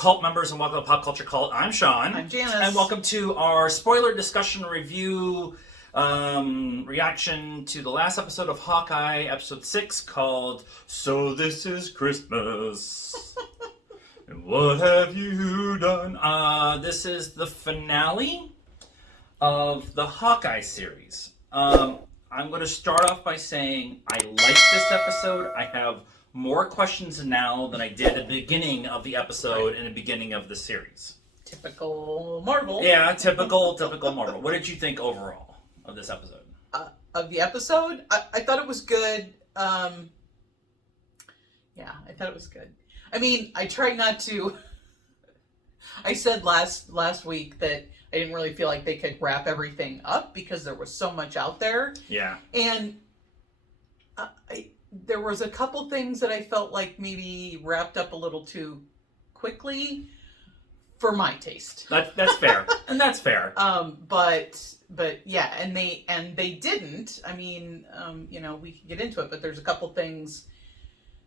cult members, and welcome to Pop Culture Cult. I'm Sean. I'm Janice. And welcome to our spoiler discussion review reaction to the last episode of Hawkeye, episode 6, called So This Is Christmas. And what have you done? This is the finale of the Hawkeye series. I'm going to start off by saying I like this episode. I have more questions now than I did at the beginning of the episode and the beginning of the series. Typical Marvel. Yeah, typical Marvel. What did you think overall of this episode? Of the episode? I thought it was good. Yeah, I thought it was good. I mean, I tried not to... I said last week that I didn't really feel like they could wrap everything up because there was so much out there. Yeah. And there was a couple things that I felt like maybe wrapped up a little too quickly for my taste. That's fair. And that's fair. But yeah, and they didn't. I mean, we can get into it, but there's a couple things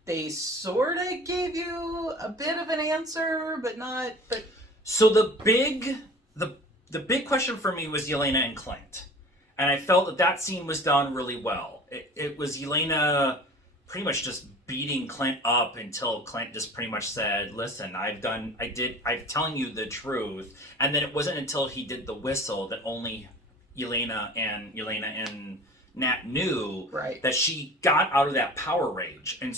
they sort of gave you a bit of an answer, but not. But so the big question for me was Yelena and Clint, and I felt that scene was done really well. It was Yelena pretty much just beating Clint up until Clint just pretty much said, "Listen, I'm telling you the truth." And then it wasn't until he did the whistle that only Yelena and Nat knew that she got out of that power rage, and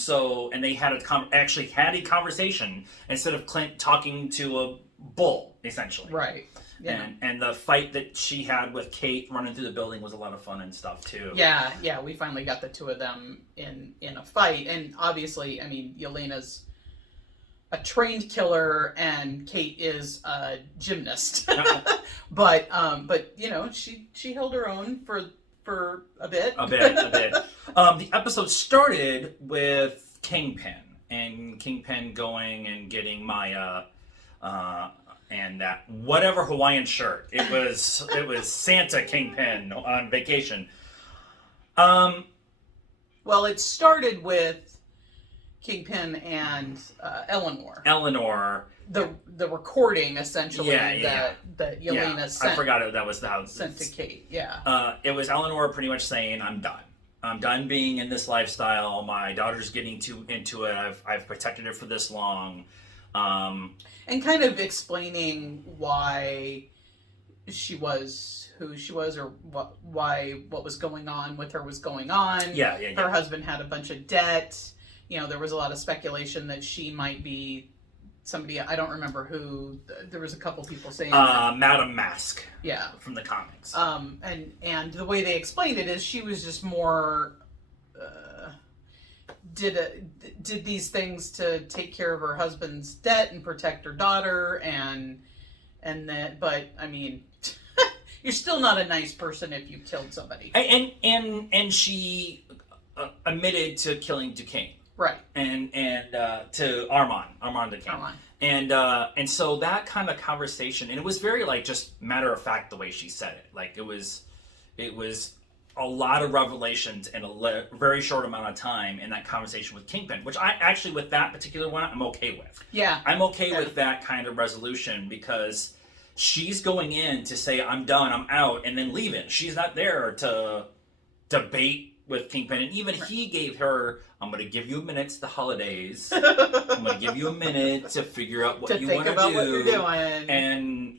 they had actually had a conversation instead of Clint talking to a bull, essentially. Right. Yeah. And the fight that she had with Kate running through the building was a lot of fun and stuff too. Yeah, we finally got the two of them in a fight, and obviously, I mean, Yelena's a trained killer and Kate is a gymnast. but she held her own for a bit. A bit. The episode started with Kingpin going and getting Maya and that whatever Hawaiian shirt. It was Santa Kingpin on vacation. Well, it started with Kingpin and Eleanor. The recording essentially that Yelena sent. I forgot that was sent to Kate. Yeah. It was Eleanor pretty much saying, "I'm done. I'm done being in this lifestyle. My daughter's getting too into it. I've protected her for this long." And kind of explaining why she was who she was, or what was going on with her was going on. Yeah. Her husband had a bunch of debt. There was a lot of speculation that she might be somebody, I don't remember who. There was a couple people saying Madame Mask. Yeah. From the comics. And the way they explained it is she was just more did these things to take care of her husband's debt and protect her daughter, and that. But I mean, you're still not a nice person if you killed somebody. And she admitted to killing Duquesne. Right. And to Armand Duquesne. And so that kind of conversation, and it was very just matter of fact the way she said it. Like it was a lot of revelations in a very short amount of time in that conversation with Kingpin, which I actually, with that particular one, I'm okay with. Yeah. I'm okay with that kind of resolution because she's going in to say, "I'm done, I'm out," and then leaving. She's not there to debate with Kingpin, and even he gave her, "I'm going to give you a minute, it's the holidays. I'm going to give you a minute to figure out what you want to do. What you're doing."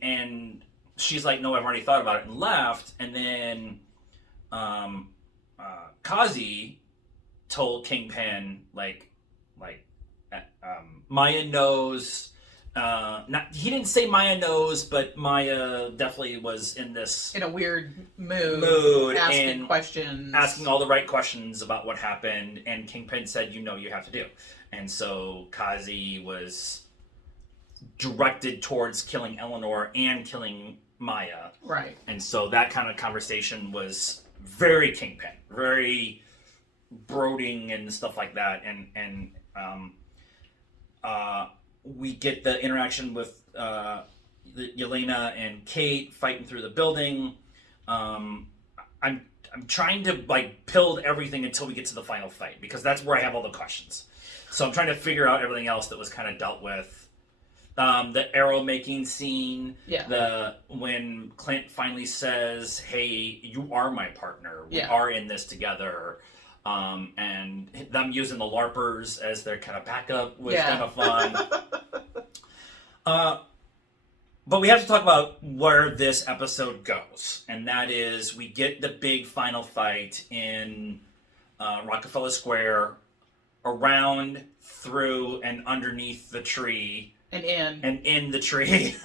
And she's like, "No, I've already thought about it," and left. And then Kazi told Kingpin Maya knows. He didn't say Maya knows, but Maya definitely was in a weird mood, asking questions, asking all the right questions about what happened. And Kingpin said, "You have to do." And so Kazi was directed towards killing Eleanor and killing Maya. Right. And so that kind of conversation was very Kingpin, very brooding and stuff like that. And we get the interaction with Yelena and Kate fighting through the building. I'm trying to build everything until we get to the final fight, because that's where I have all the questions. So I'm trying to figure out everything else that was kind of dealt with The arrow making scene. Yeah. When Clint finally says, "Hey, you are my partner. We Yeah. are in this together." And them using the LARPers as their kind of backup was kind of fun. But we have to talk about where this episode goes, and that is we get the big final fight in Rockefeller Square, around, through, and underneath the tree. And in the tree.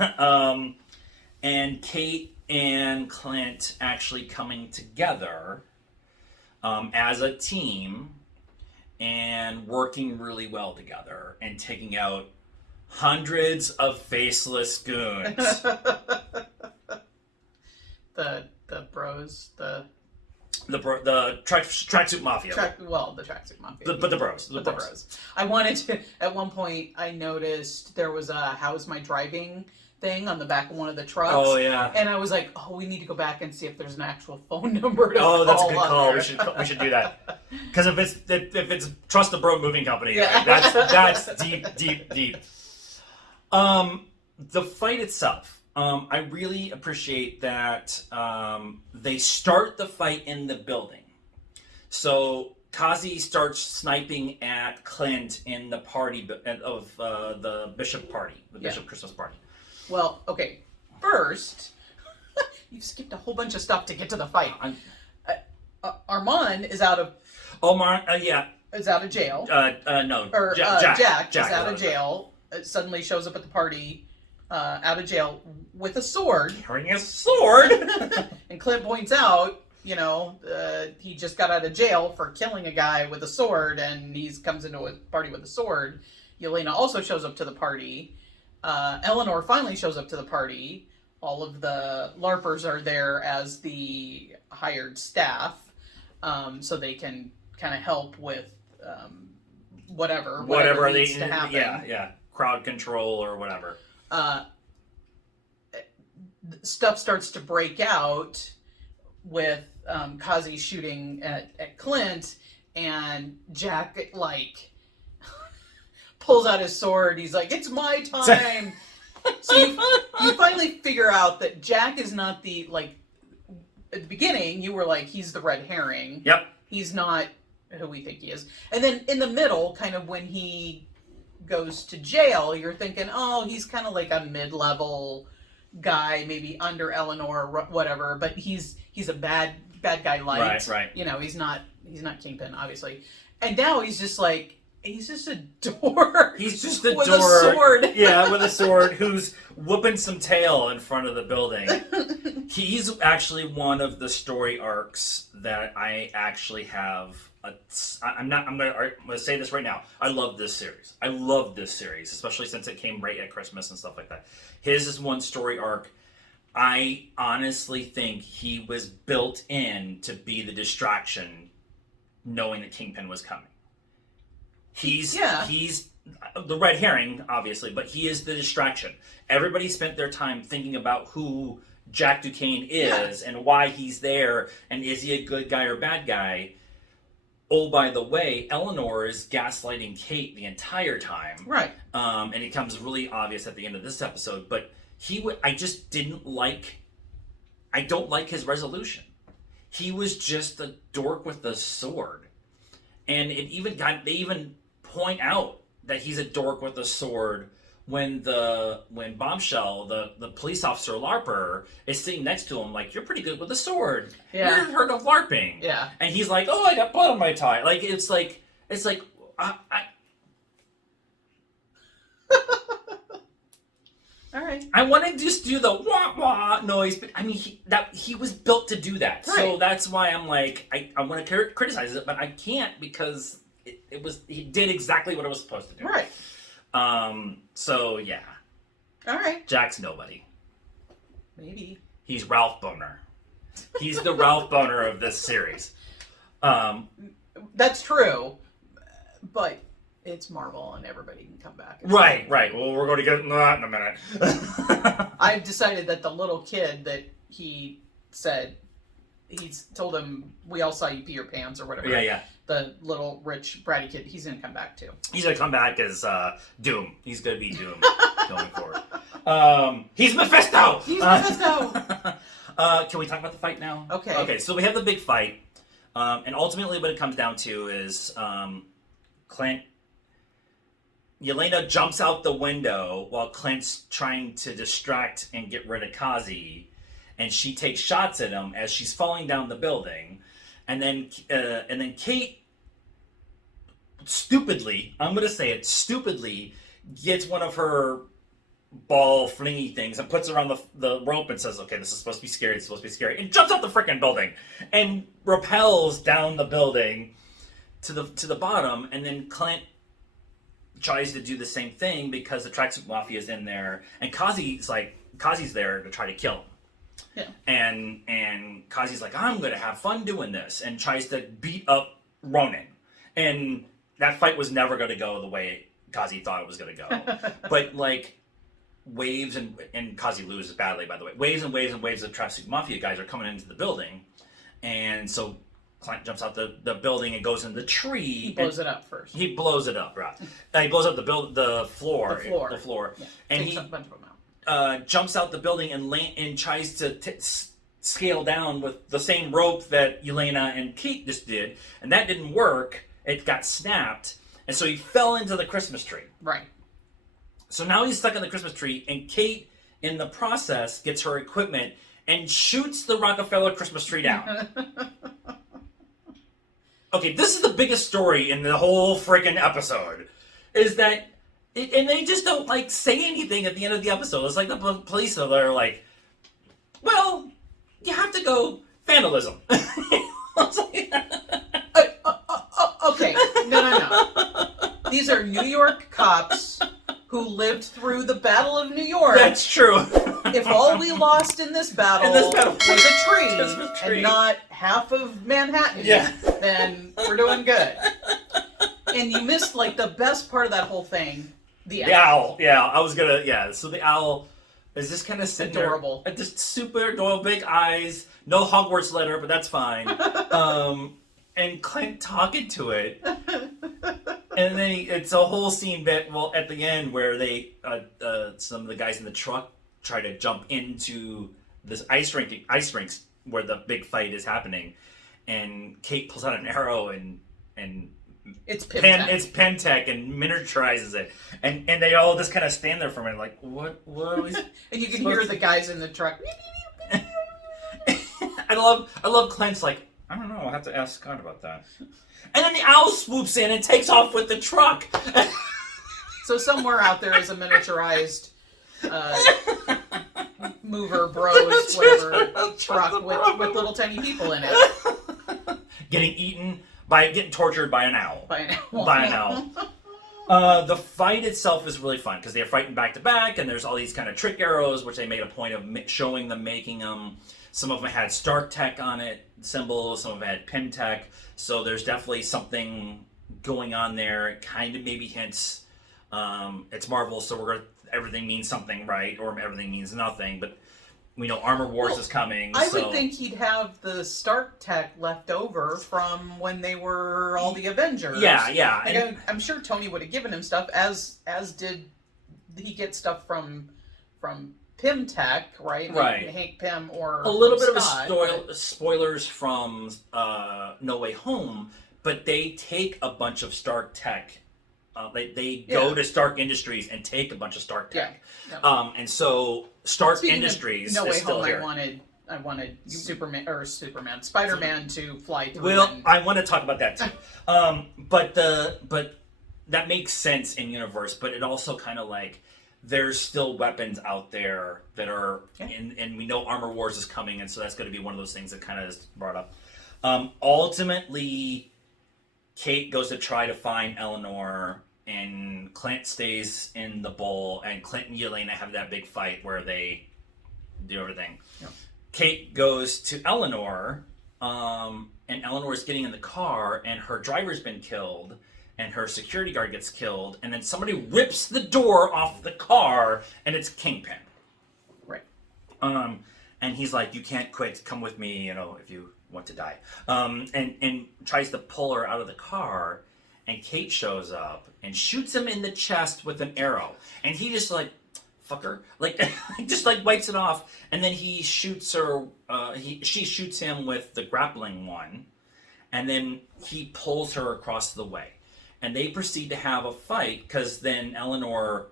And Kate and Clint actually coming together as a team and working really well together and taking out hundreds of faceless goons. the bros, the tracksuit mafia. The tracksuit mafia. But the bros. I wanted to. At one point, I noticed there was a "How's my driving" thing on the back of one of the trucks. Oh yeah. And I was like, oh, we need to go back and see if there's an actual phone number to Oh, that's a good call. There. We should do that. Because if it's Trust the Bro Moving Company, Yeah. that's deep. The fight itself. I really appreciate that they start the fight in the building. So Kazi starts sniping at Clint in the party of the Bishop party, the Bishop Christmas party. Well, okay. First, you've skipped a whole bunch of stuff to get to the fight. Armand is out of. Is out of jail. No. Or Jack is out of jail. Suddenly shows up at the party, out of jail with a sword. Carrying a sword. And Clint points out, he just got out of jail for killing a guy with a sword, and he comes into a party with a sword. Yelena also shows up to the party. Eleanor finally shows up to the party. All of the LARPers are there as the hired staff, so they can kind of help with whatever needs to happen. Yeah. Crowd control or whatever. Stuff starts to break out with Kazi shooting at Clint, and Jack pulls out his sword. He's like, "It's my time." So you finally figure out that Jack is not the at the beginning you were like, he's the red herring. Yep. He's not who we think he is. And then in the middle, kind of when he goes to jail, you're thinking, oh, he's kind of like a mid-level guy, maybe under Eleanor or whatever, but he's a bad guy light. Right. He's not Kingpin, obviously. And now he's just a dork. He's just a with dork. A sword. Yeah, with a sword who's whooping some tail in front of the building. He's actually one of the story arcs that I actually have. I'm gonna say this right now. I love this series. Especially since it came right at Christmas and stuff like that. His is one story arc. I honestly think he was built in to be the distraction, knowing that Kingpin was coming. He's the red herring, obviously, but he is the distraction. Everybody spent their time thinking about who Jack Duquesne is and why he's there, and is he a good guy or bad guy. Oh, by the way, Eleanor is gaslighting Kate the entire time. Right. And it becomes really obvious at the end of this episode, but I don't like his resolution. He was just a dork with a sword. And they even point out that he's a dork with a sword when Bombshell, the police officer LARPer, is sitting next to him like, you're pretty good with a sword. Yeah. You've heard of LARPing. Yeah. And he's like, oh, I got blood on my tie. It's like all right. I want to just do the wah wah noise, but I mean, he was built to do that. Right. So that's why I'm like, I want to criticize it, but I can't because he did exactly what it was supposed to do. Right. So yeah. All right. Jack's nobody. Maybe. He's Ralph Boner. He's the Ralph Boner of this series. That's true, but it's Marvel and everybody can come back. Right. Well, we're going to get into that in a minute. I've decided that the little kid that he said, he's told him, we all saw you pee your pants or whatever. Yeah. The little rich bratty kid, he's going to come back too. He's going to come back as Doom. He's going to be Doom. going forward. He's Mephisto! He's Mephisto! Can we talk about the fight now? Okay. Okay, so we have the big fight. And ultimately what it comes down to is Clint... Yelena jumps out the window while Clint's trying to distract and get rid of Kazi. And she takes shots at him as she's falling down the building. And then Kate... stupidly, I'm going to say it, stupidly gets one of her ball flingy things and puts it around the rope and says, okay, this is supposed to be scary, it's supposed to be scary, and jumps out the freaking building and rappels down the building to the bottom, and then Clint tries to do the same thing because the tracksuit mafia is in there, and Kazi's there to try to kill him. Yeah. And Kazi's like, I'm going to have fun doing this, and tries to beat up Ronan. And that fight was never going to go the way Kazi thought it was going to go. But, like, waves, and Kazi loses badly, by the way. Waves and waves and waves of tracksuit mafia guys are coming into the building. And so Clint jumps out the building and goes in the tree. He blows it up first. He blows it up, right. He blows up the floor. The floor. Yeah. And Takes he a bunch of them out. Jumps out the building and tries to scale down with the same rope that Yelena and Kate just did. And that didn't work. It got snapped. And so he fell into the Christmas tree. Right. So now he's stuck in the Christmas tree, and Kate, in the process, gets her equipment and shoots the Rockefeller Christmas tree down. Okay, this is the biggest story in the whole freaking episode. Is that... and they just don't, like, say anything at the end of the episode. It's like the police are there, like, well, you have to go vandalism. Okay, no. These are New York cops who lived through the Battle of New York. That's true. If all we lost in this battle was a tree and not half of Manhattan, then we're doing good. And you missed, like, the best part of that whole thing. The owl. Yeah, I was gonna... Yeah, so the owl is just kind of sitting adorable. There. Just super adorable, big eyes. No Hogwarts letter, but that's fine. And Clint talking to it. And then it's a whole scene bit, well, at the end where they... some of the guys in the truck try to jump into this ice rinks where the big fight is happening. And Kate pulls out an arrow and it's Pentech and miniaturizes it, and they all just kind of stand there for a minute, like, what are we? And you can hear the guys in the truck. I love Clint's like, I don't know, I'll have to ask Scott about that. And then the owl swoops in and takes off with the truck. So somewhere out there is a miniaturized mover bros whatever truck with little tiny people in it, getting tortured by an owl. The fight itself is really fun because they're fighting back to back, and there's all these kind of trick arrows, which they made a point of showing them making them. Some of them had Stark Tech on it, symbols. Some of them had Pym Tech. So there's definitely something going on there. It kind of maybe hints it's Marvel, so everything means something, right? Or everything means nothing. But we know Armor Wars is coming. I would think he'd have the Stark Tech left over from when they were all the Avengers. Yeah. Like, I'm sure Tony would have given him stuff, as did he get stuff from Pym Tech, right? Right. Hank Pym or a little bit Scott, of spoilers from No Way Home, but they take a bunch of Stark Tech. They go to Stark Industries and take a bunch of Stark Tech. Yeah. And so Stark Speaking Industries No is Way still Home, here. I wanted Spider-Man to fly through. Well, I want to talk about that too. But that makes sense in universe, but it also kind of like there's still weapons out there that are and we know Armor Wars is coming, and so that's going to be one of those things that kind of is brought up. Ultimately, Kate goes to try to find Eleanor, and Clint stays in the bowl, and Clint and Yelena have that big fight where they do everything. Yeah. Kate goes to Eleanor, and Eleanor's getting in the car, and her driver's been killed, and her security guard gets killed, and then somebody rips the door off the car, and it's Kingpin. Right. And he's like, you can't quit, come with me, if you want to die. And tries to pull her out of the car, and Kate shows up and shoots him in the chest with an arrow. And he just like, fucker, like just like wipes it off, and then he shoots her. She shoots him with the grappling one, and then he pulls her across the way, and they proceed to have a fight because then Eleanor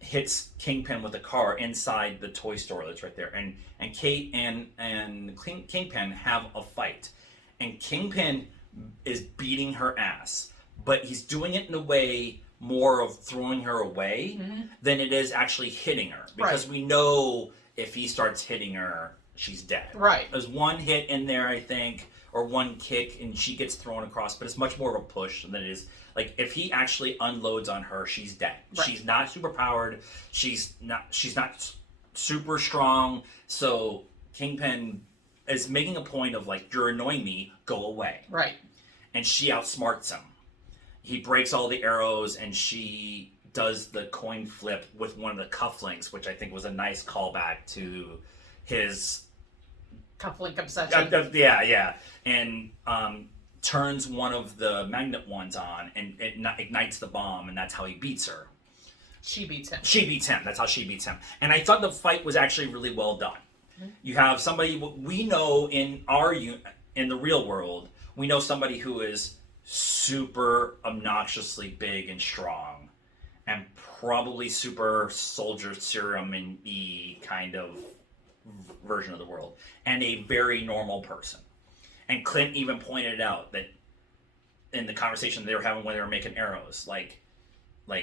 hits Kingpin with a car inside the toy store that's right there, and Kate and Kingpin have a fight, and Kingpin is beating her ass, but he's doing it in a way more of throwing her away than it is actually hitting her, because we know if he starts hitting her, she's dead. Right. There's one hit in there, I think, or one kick, and she gets thrown across, but it's much more of a push than it is. Like, if he actually unloads on her, she's dead. Right. She's not super powered. She's not super strong. So Kingpin is making a point of, like, you're annoying me, go away. Right. And she outsmarts him. He breaks all the arrows, and she does the coin flip with one of the cufflinks, which I think was a nice callback to his cufflink obsession. Yeah. And turns one of the magnet ones on, and it ignites the bomb, and that's how he beats her. She beats him. That's how she beats him. And I thought the fight was actually really well done. You have somebody we know in the real world. We know somebody who is super obnoxiously big and strong, and probably super soldier serum and E kind of version of the world, and a very normal person. And Clint even pointed out that in the conversation they were having when they were making arrows, like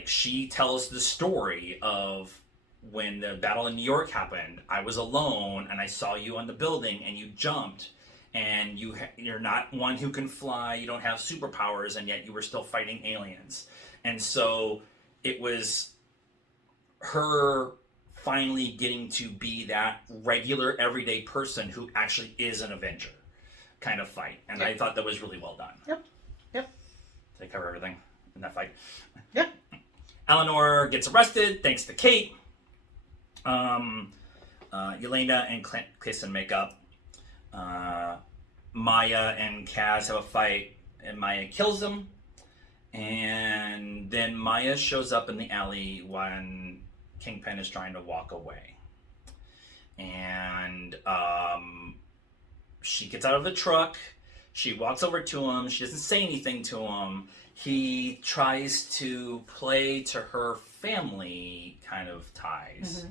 she tells the story of when the battle in New York happened. I was alone, and I saw you on the building, and you jumped. And you're not one who can fly, you don't have superpowers, and yet you were still fighting aliens. And so it was her finally getting to be that regular, everyday person who actually is an Avenger kind of fight. And I thought that was really well done. Yep. Did I cover everything in that fight? Yeah. Eleanor gets arrested, thanks to Kate. Yelena and Clint kiss and make up. Maya and Kaz have a fight, and Maya kills them, and then Maya shows up in the alley when Kingpin is trying to walk away, and she gets out of the truck, she walks over to him, she doesn't say anything to him, he tries to play to her family kind of ties,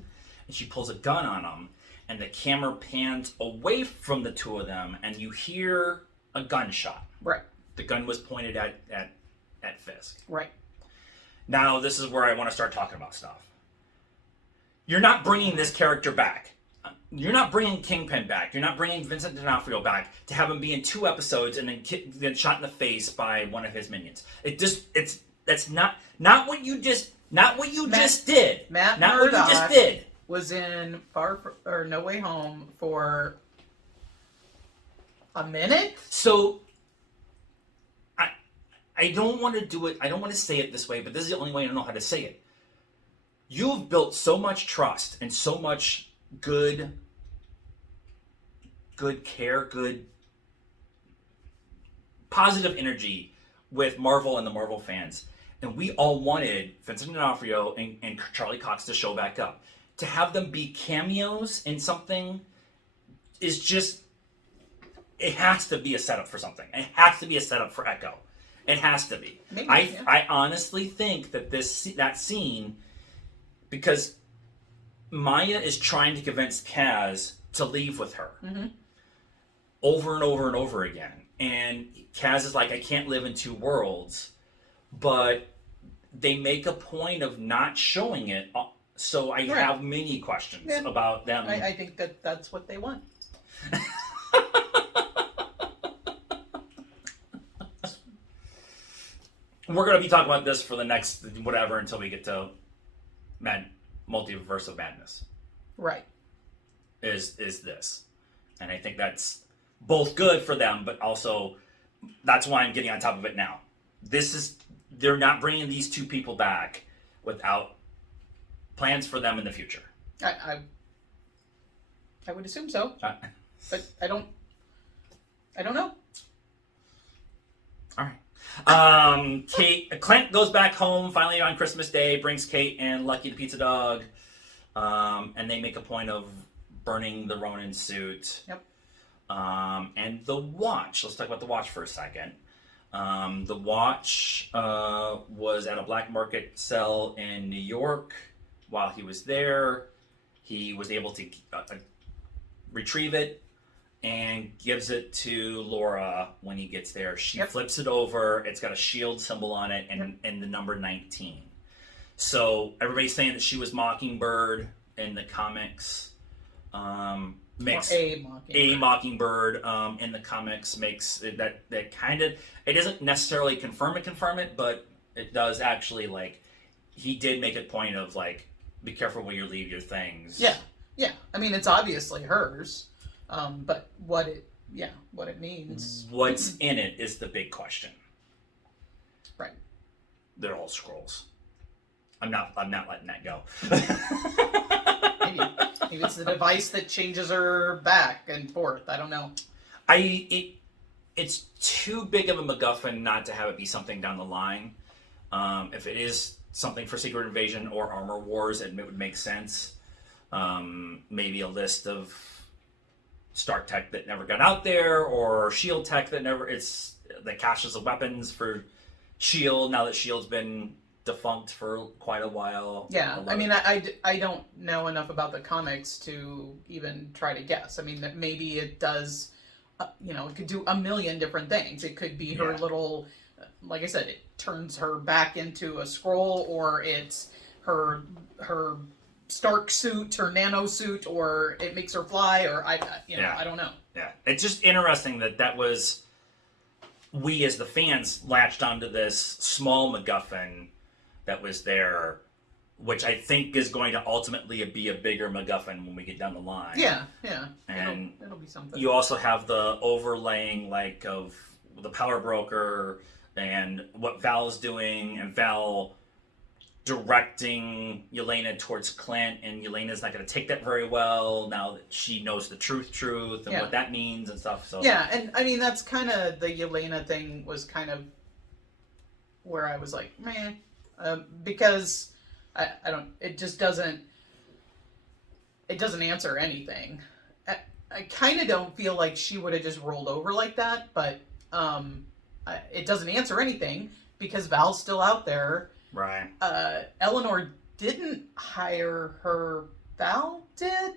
and she pulls a gun on him. And the camera pans away from the two of them, and you hear a gunshot. Right. The gun was pointed at Fisk. Right. Now, this is where I want to start talking about stuff. You're not bringing this character back. You're not bringing Kingpin back. You're not bringing Vincent D'Onofrio back to have him be in 2 episodes and then get shot in the face by one of his minions. That's not what you just did. Matt not Murdock what you just did. Was in No Way Home for a minute. So I don't want to do it. I don't want to say it this way, but this is the only way I know how to say it. You've built so much trust and so much good care, good positive energy with Marvel and the Marvel fans, and we all wanted Vincent D'Onofrio and Charlie Cox to show back up. To have them be cameos in something is just, it has to be a setup for something. It has to be a setup for Echo. It has to be. Maybe, I honestly think that that scene, because Maya is trying to convince Kaz to leave with her over and over and over again. And Kaz is like, I can't live in 2 worlds. But they make a point of not showing it. So I have many questions about them. I think that's what they want. We're going to be talking about this for the next whatever until we get to Multiverse of Madness. Right. Is this. And I think that's both good for them, but also that's why I'm getting on top of it now. They're not bringing these 2 people back without plans for them in the future. I would assume so, but I don't know. All right. Clint goes back home finally on Christmas Day, brings Kate and Lucky the pizza dog and they make a point of burning the Ronin suit. Yep. And the Watch. Let's talk about the Watch for a second. The Watch was at a black market sale in New York. While he was there, he was able to retrieve it and gives it to Laura when he gets there. She flips it over. It's got a shield symbol on it and the number 19. So everybody's saying that she was Mockingbird in the comics. Makes a Mockingbird in the comics makes it, that kind of, it doesn't necessarily confirm it, but it does actually, like, he did make a point of, like, be careful where you leave your things. Yeah. I mean, it's obviously hers, but what it means. What's in it is the big question. Right. They're all scrolls. I'm not letting that go. Maybe it's the device that changes her back and forth. I don't know. It's too big of a MacGuffin not to have it be something down the line. If it is something for Secret Invasion or Armor Wars, it would make sense. Maybe a list of Stark tech that never got out there, or Shield tech that never. It's the caches of weapons for Shield now that Shield's been defunct for quite a while. Yeah, I mean, I don't know enough about the comics to even try to guess. I mean, that maybe it does, it could do a million different things. It could be her little, like I said, it turns her back into a scroll, or it's her Stark suit, her nano suit, or it makes her fly, or I don't know. Yeah, it's just interesting that was, we as the fans latched onto this small MacGuffin that was there, which I think is going to ultimately be a bigger MacGuffin when we get down the line. Yeah. And it'll be something. You also have the overlaying, like, of the power broker and what Val's doing, and Val directing Yelena towards Clint, and Yelena's not going to take that very well now that she knows the truth and what that means and stuff. So yeah, and I mean, that's kind of the Yelena thing was kind of where I was like, meh. Because I don't. It just doesn't. It doesn't answer anything. I kind of don't feel like she would have just rolled over like that, but it doesn't answer anything because Val's still out there. Right. Eleanor didn't hire her. Val did.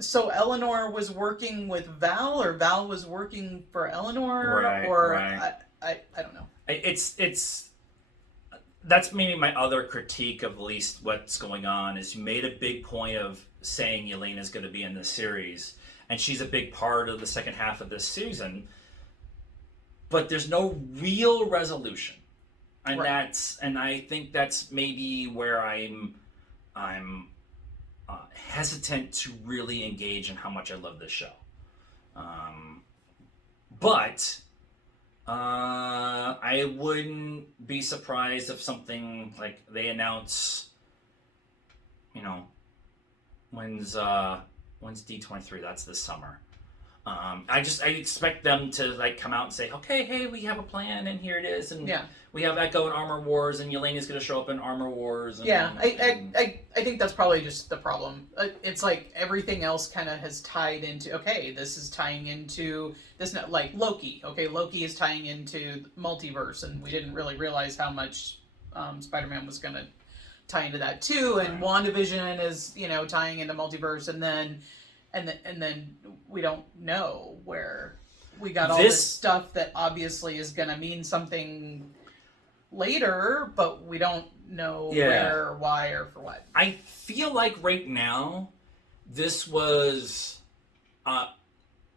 So Eleanor was working with Val, or Val was working for Eleanor, right. I don't know. It's. That's maybe my other critique of at least what's going on, is you made a big point of saying Yelena's going to be in this series, and she's a big part of the second half of this season, but there's no real resolution. And and I think that's maybe where I'm hesitant to really engage in how much I love this show. But I wouldn't be surprised if something like they announce, when's D23? That's this summer. I expect them to come out and say, okay, hey, we have a plan, and here it is, and we have Echo in Armor Wars, and Yelena's going to show up in Armor Wars. And, I think that's probably just the problem. It's like everything else kind of has tied into. Okay, this is tying into this. Like Loki. Okay, Loki is tying into Multiverse, and we didn't really realize how much Spider-Man was going to tie into that too. And WandaVision is tying into Multiverse, and then we don't know where we got all this stuff that obviously is going to mean something later, but we don't know where or why or for what. I feel like right now, this was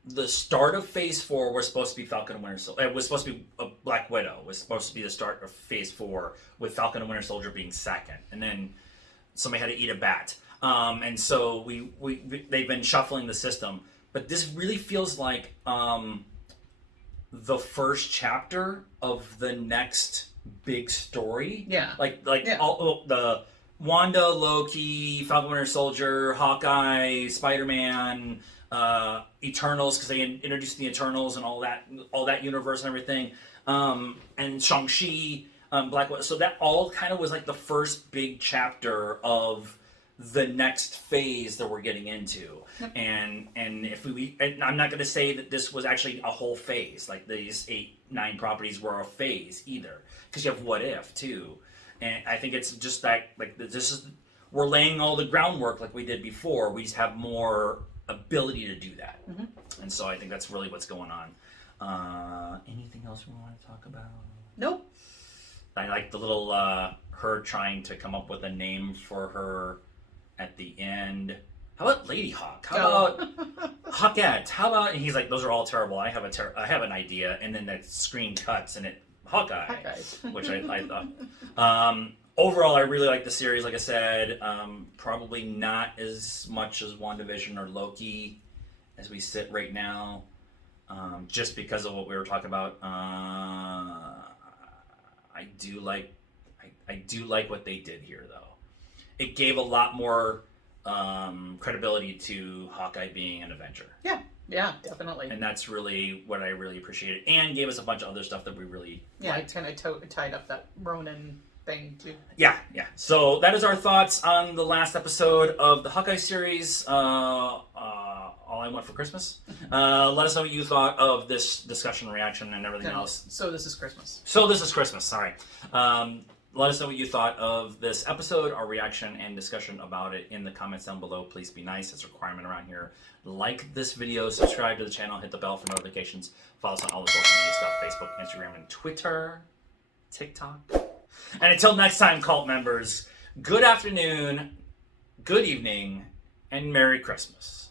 the start of Phase 4 was supposed to be Falcon and Winter Soldier. It was supposed to be Black Widow. It was supposed to be the start of Phase 4, with Falcon and Winter Soldier being second. And then somebody had to eat a bat. And so they've been shuffling the system. But this really feels like the first chapter of the next big story. Yeah. All the Wanda, Loki, Falcon Winter Soldier, Hawkeye, Spider-Man, Eternals, because they introduced the Eternals and all that universe and everything. And Shang-Chi, Black Widow. So that all kind of was like the first big chapter of the next phase that we're getting into. Yep. And I'm not going to say that this was actually a whole phase, like these 8-9 properties were a phase either, because you have What If too, and I think it's just that like we're laying all the groundwork like we did before. We just have more ability to do that, and so I think that's really what's going on. Anything else we want to talk about? Nope. I like the little her trying to come up with a name for her at the end. How about Lady Hawk? How about Hawkette? How about? And he's like, those are all terrible. I have an idea, and then the screen cuts and it Hawkeye, which I thought. Overall, I really like the series. Like I said, probably not as much as WandaVision or Loki as we sit right now, just because of what we were talking about. I do like what they did here, though. It gave a lot more credibility to Hawkeye being an Avenger. Yeah, definitely. And that's really what I really appreciated, and gave us a bunch of other stuff that we really liked. It kind of tied up that Ronin thing too. Yeah. So that is our thoughts on the last episode of the Hawkeye series. All I Want for Christmas. Let us know what you thought of this discussion, reaction, and everything else. So this is Christmas. Sorry. Let us know what you thought of this episode, our reaction and discussion about it in the comments down below. Please be nice. It's a requirement around here. Like this video, subscribe to the channel, hit the bell for notifications. Follow us on all the social media stuff, Facebook, Instagram, and Twitter, TikTok. And until next time, cult members, good afternoon, good evening, and Merry Christmas.